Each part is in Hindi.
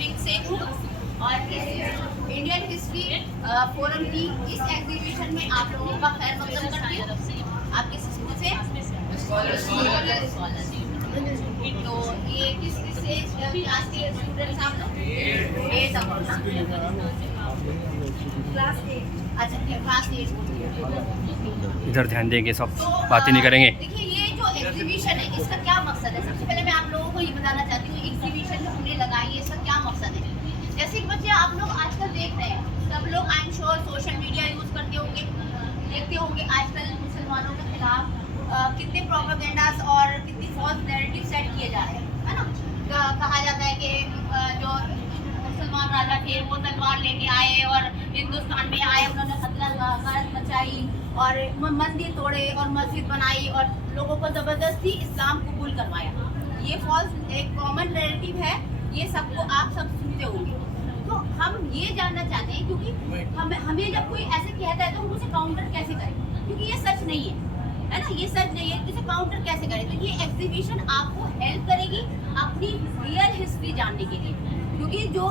विंग से हूँ और इस इंडियन हिस्ट्री फोरम की इस एग्जीबिशन में आप लोगों का खैर मकदम करती हूँ। आप किस स्कूल से? तो ये किस क्लास के स्टूडेंट्स आप लोग? 8 क्लास 8। अच्छा, क्लास 8। इधर ध्यान देंगे, सब बातें नहीं करेंगे। देखिए, ये जो एग्जीबिशन है इसका क्या मकसद है? सबसे पहले मैं आप लोगों को ये बताना चाहती हूँ एग्जीबिशन जो हमने लगाई है इसका क्या मकसद है। जैसे कि बच्चे आप लोग आजकल देख रहे हैं, सब लोग I am sure social media use करते होंगे, देखते होंगे आजकल मुसलमानों के खिलाफ कितने प्रोपेगेंडास और कितनी फॉल्स नैरेटिव सेट किए जा रहे हैं, है ना। कहा जाता है कि जो मुसलमान राजा थे वो तलवार लेके आए और हिंदुस्तान में आए, उन्होंने हतला मचाई और मंदिर तोड़े और मस्जिद बनाई और लोगों को जबरदस्ती इस्लाम कबूल करवाया। ये फॉल्स एक कॉमन नैरेटिव है, ये सबको आप सब सुनते होंगे। तो हम ये जानना चाहते हैं क्योंकि हमें जब कोई ऐसे कहता है तो हम उसे काउंटर कैसे करें, क्योंकि ये सच नहीं है ना, ये सच नहीं है, इसे काउंटर कैसे करें। तो ये एग्जीबिशन आपको हेल्प करेगी अपनी रियल हिस्ट्री जानने के लिए, क्योंकि जो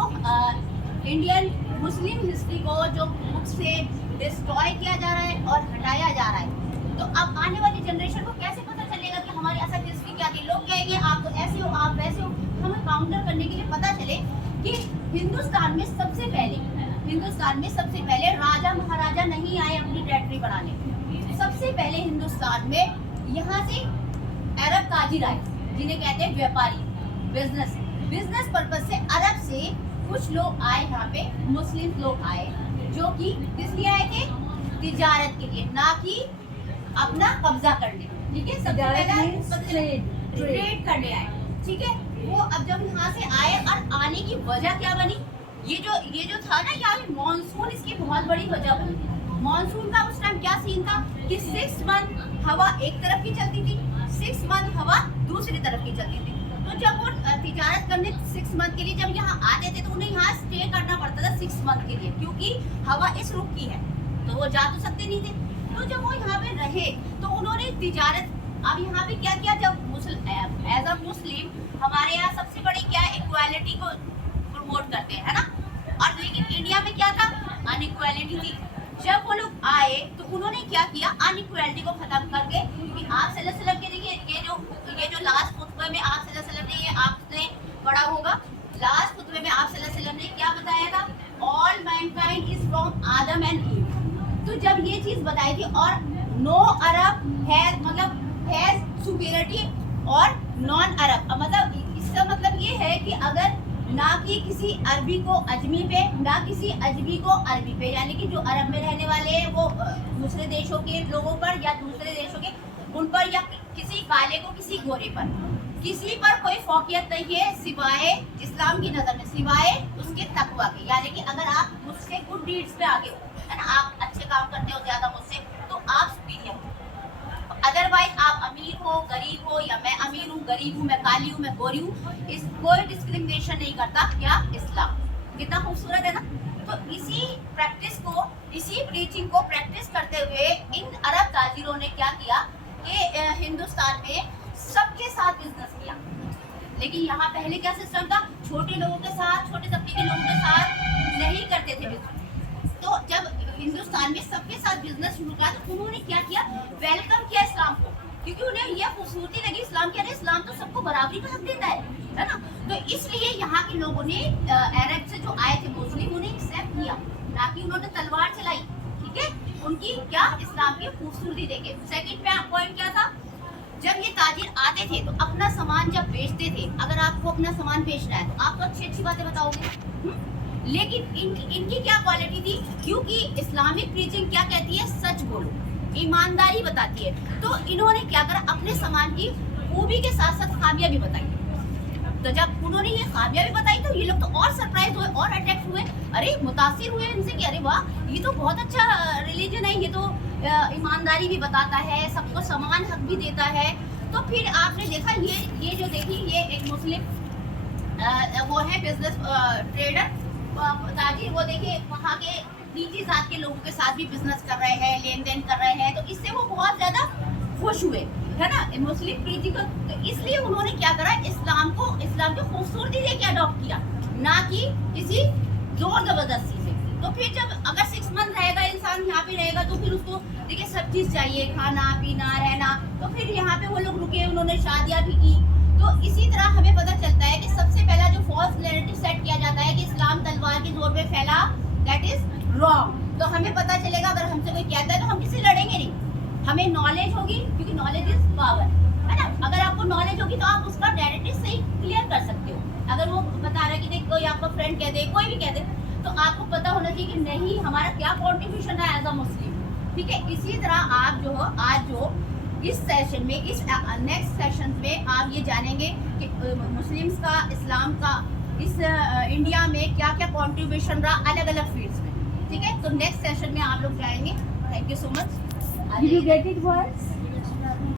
इंडियन मुस्लिम हिस्ट्री को जो बुक से डिस्ट्रॉय किया जा रहा है और हटाया जा रहा है, तो अब आने वाली जनरेशन को कैसे पता चलेगा कि हमारी असल हिस्ट्री क्या थी। लोग कहेंगे आप तो ऐसे हो, आप वैसे हो। हमें काउंटर करने के लिए पता चले कि हिंदुस्तान में सबसे पहले राजा महाराजा नहीं आए अपनी टेरिटरी बनाने। सबसे पहले हिंदुस्तान में यहाँ से अरब ताजिर आए, जिन्हें कहते हैं व्यापारी, बिजनेस पर्पज से अरब से कुछ लोग आए यहाँ पे, मुस्लिम लोग आए, जो कि किस लिए आए थे? तिजारत के लिए, ना कि अपना कब्जा करने। ठीक है, सबसे पहले ट्रेड करने आए। ठीक है, वो अब जब यहाँ से आए और आने की वजह क्या बनी, ये जो था ना यहाँ पे मॉनसून, इसकी बहुत बड़ी वजह बनी। मॉनसून का उस टाइम क्या सीन था कि 6 मंथ हवा एक तरफ की चलती थी, 6 मंथ हवा दूसरी तरफ की चलती थी। तो जब वो तिजारत करने 6 मंथ के लिए जब यहाँ आते थे तो उन्हें यहाँ स्टे करना पड़ता था 6 मंथ के लिए, क्योंकि हवा इस रुख की है तो वो जा तो सकते नहीं थे। तो जब वो यहाँ पे रहे तो उन्होंने तिजारत, अब यहाँ पे क्या किया, जब एज अ मुस्लिम हमारे यहाँ सबसे बड़ी क्या है, इक्वालिटी को प्रमोट करते हैं, है ना। और लेकिन इंडिया में क्या था, अनइक्वालिटी थी। जब वो लोग आए तो उन्होंने क्या किया, अनइक्वालिटी को खत्म करके, क्योंकि आप सल्लल्लाहु अलैहि वसल्लम के देखिए ये जो लास्ट खुतबे में आप सल्लल्लाहु अलैहि वसल्लम ने, ये आपने पढ़ा होगा, लास्ट खुतबे में आप सल्लल्लाहु अलैहि वसल्लम ने क्या बताया था, all Mankind is from Adam and ewe. तो जब ये चीज बताई थी, और नो अरब हैज, मतलब हैज सुपीरियरिटी और नॉन अरब, मतलब इसका मतलब ये है कि अगर ना कि किसी अरबी को अजमी पे, ना किसी अजमी को अरबी पे, यानी कि जो अरब में रहने वाले हैं वो दूसरे देशों के लोगों पर या दूसरे देशों के उन पर, या किसी काले को किसी गोरे पर, किसी पर कोई फौकियत नहीं है सिवाय इस्लाम की नज़र में, सिवाय उसके तकवा के। यानी कि अगर आप मुझसे गुड डीड्स पे आगे हो, है ना, आप अच्छे काम करते हो ज्यादा मुझसे, तो आप सुपीरियर हो। अदरवाइज आप अमीर हो, गरीब हो, या मैं अमीर हूँ, गरीब हूँ, मैं काली हूँ, मैं गोरी हूँ, इस कोई डिस्क्रिमिनेशन नहीं करता क्या इस्लाम। कितना खूबसूरत है ना। तो इसी प्रैक्टिस को, इसी प्रीचिंग को प्रैक्टिस करते हुए इन अरब ताजिरों ने क्या किया कि हिंदुस्तान में सबके साथ बिजनेस किया। लेकिन यहाँ पहले क्या सिस्टम था, छोटे लोगों के साथ, छोटे तबके के लोगों के साथ नहीं करते थे बिजनेस। तो जब हिंदुस्तान में सबके साथ बिजनेस शुरू किया तो उन्होंने क्या किया, वेलकम किया इस्लाम को, क्योंकि उन्हें यह खूबसूरती लगी इस्लाम के, इस्लाम तो सबको बराबरी का हक देता है ना। तो इसलिए यहाँ के लोगों ने, अरब से जो आए थे मुस्लिम, उन्हें एक्सेप्ट किया, ना कि उन्होंने तलवार चलाई। ठीक है, उनकी क्या, इस्लाम की खूबसूरती देखे। सेकंड पॉइंट क्या था, जब ये ताजिर आते थे तो अपना सामान जब बेचते थे, अगर आपको अपना सामान बेचना है तो आप तो अच्छी अच्छी बातें बताओगे, लेकिन इनकी क्या क्वालिटी थी, क्योंकि इस्लामिक प्रीचिंग क्या कहती है, सच बोलो, ईमानदारी बताती है। तो इन्होंने क्या करा, अपने सामान की खूबी के साथ साथ खामियां भी बताई। तो जब उन्होंने ये खामियां भी बताई तो ये लोग तो और सरप्राइज हुए और अट्रैक्ट हुए, अरे मुतासिर हुए इनसे कि अरे वाह, ये तो बहुत अच्छा रिलीजन है, ये तो ईमानदारी भी बताता है, सबको समान हक भी देता है। तो फिर आपने देखा ये जो देखी, ये एक मुस्लिम वो है बिजनेस ट्रेडर ताजिर, वो देखिए वहाँ के नीची जात के लोगों के साथ भी बिजनेस कर रहे हैं, लेन देन कर रहे हैं, तो इससे वो बहुत ज्यादा खुश हुए, है ना, मुस्लिम प्रीति को। तो इसलिए उन्होंने क्या करा, इस्लाम की खूबसूरती देके अडॉप्ट किया। ना कि किसी जोर जबरदस्ती से। तो फिर जब अगर 6 मंथ रहेगा इंसान यहाँ पे रहेगा तो फिर उसको देखिए सब चीज चाहिए, खाना पीना रहना, तो फिर यहाँ पे वो लोग रुके, उन्होंने शादियां भी की। तो इसी तरह हमें पता चलता है कि सबसे पहला जो फॉल्स नैरेटिव सेट किया जाता है कि इस्लाम तलवार के जोर पे फैला, दैट इज रॉन्ग। तो हमें पता चलेगा अगर हमसे कोई कहता है तो हम किसी लड़ेंगे नहीं, हमें नॉलेज होगी, क्योंकि नॉलेज इज पावर, है ना। अगर आपको नॉलेज होगी तो आप उसका नैरेटिव सही क्लियर कर सकते हो। अगर वो बता रहा है कि देख कोई आपका फ्रेंड कह दे, कोई भी कह दे, तो आपको पता होना चाहिए कि नहीं हमारा क्या कॉन्ट्रीब्यूशन है एज अ मुस्लिम, ठीक है। इसी तरह आप जो हो आज जो इस सेशन में, इस नेक्स्ट सेशन में आप ये जानेंगे कि मुस्लिम्स का, इस्लाम का इस इंडिया में क्या क्या कॉन्ट्रीब्यूशन रहा अलग अलग फील्ड्स में, ठीक है। तो नेक्स्ट सेशन में आप लोग जाएंगे। Thank you so much. Did you get it, boys?